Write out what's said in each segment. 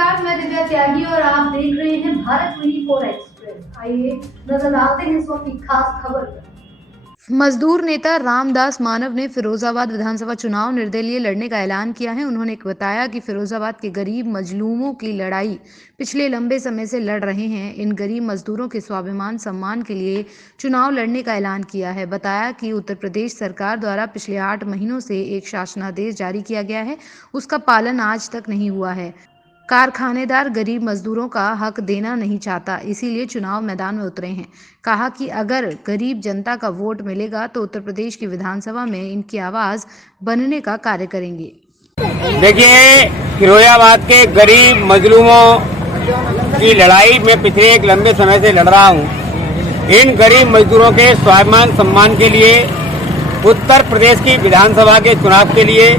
नमस्कार, मैं दिव्या त्यागी और आप देख रहे हैं भारत 24 एक्सप्रेस। आइए नजर डालते हैं इस वक्त की खास खबर पर। मजदूर नेता रामदास मानव ने फिरोजाबाद विधानसभा चुनाव निर्दलीय लड़ने का ऐलान किया है। उन्होंने बताया कि फिरोजाबाद के गरीब मजलूमों की लड़ाई पिछले लंबे समय से लड़ रहे हैं। इन गरीब मजदूरों के स्वाभिमान सम्मान के लिए चुनाव लड़ने का ऐलान किया है। बताया कि उत्तर प्रदेश सरकार द्वारा पिछले 8 महीनों से एक शासनादेश जारी किया गया है, उसका पालन आज तक नहीं हुआ है। कारखानेदार गरीब मजदूरों का हक देना नहीं चाहता, इसीलिए चुनाव मैदान में उतरे हैं। कहा कि अगर गरीब जनता का वोट मिलेगा तो उत्तर प्रदेश की विधानसभा में इनकी आवाज बनने का कार्य करेंगे। देखिए, फिरोजाबाद के गरीब मजलूमों की लड़ाई मैं पिछले एक लंबे समय से लड़ रहा हूँ। इन गरीब मजदूरों के स्वाभिमान सम्मान के लिए उत्तर प्रदेश की विधानसभा के चुनाव के लिए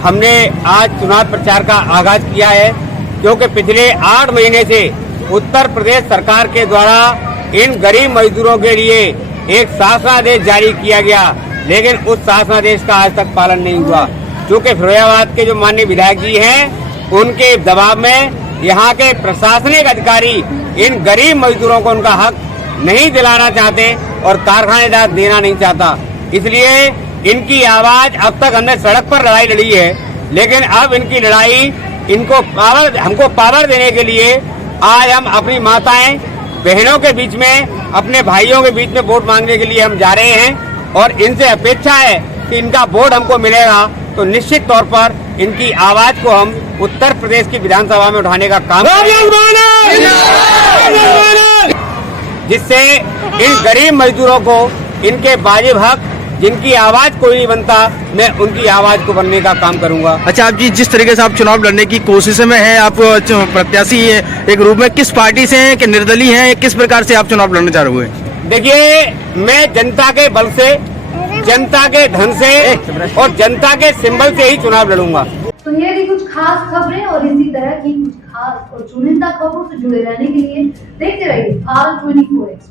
हमने आज चुनाव प्रचार का आगाज किया है, क्योंकि पिछले 8 महीने से उत्तर प्रदेश सरकार के द्वारा इन गरीब मजदूरों के लिए एक शासनादेश जारी किया गया, लेकिन उस शासनादेश का आज तक पालन नहीं हुआ। क्योंकि फिरोजाबाद के जो माननीय विधायक जी हैं, उनके दबाव में यहाँ के प्रशासनिक अधिकारी इन गरीब मजदूरों को उनका हक नहीं दिलाना चाहते और कारखानेदार देना नहीं चाहता। इसलिए इनकी आवाज अब तक हमने सड़क पर लड़ाई लड़ी है, लेकिन अब इनकी लड़ाई हमको पावर देने के लिए आज हम अपनी माताएं बहनों के बीच में, अपने भाइयों के बीच में वोट मांगने के लिए हम जा रहे हैं और इनसे अपेक्षा है कि इनका वोट हमको मिलेगा तो निश्चित तौर पर इनकी आवाज को हम उत्तर प्रदेश की विधानसभा में उठाने का काम जिससे इन गरीब मजदूरों को इनके वाजिब हक, जिनकी आवाज कोई नहीं बनता, मैं उनकी आवाज को बनने का काम करूंगा। अच्छा, आप जी जिस तरीके से आप चुनाव लड़ने की कोशिश में हैं, आप प्रत्याशी एक रूप में किस पार्टी से हैं, कि निर्दलीय हैं, किस प्रकार से आप चुनाव लड़ना चाह रहे हैं? देखिए, मैं जनता के बल से, जनता के धन से और जनता के सिंबल से ही चुनाव लड़ूंगा। तो ये भी कुछ खास खबरें और इसी तरह की कुछ खास और चुनिंदा खबरों से जुड़े रहने के लिए देखते रहिए भारत 24 एक्सप्रेस।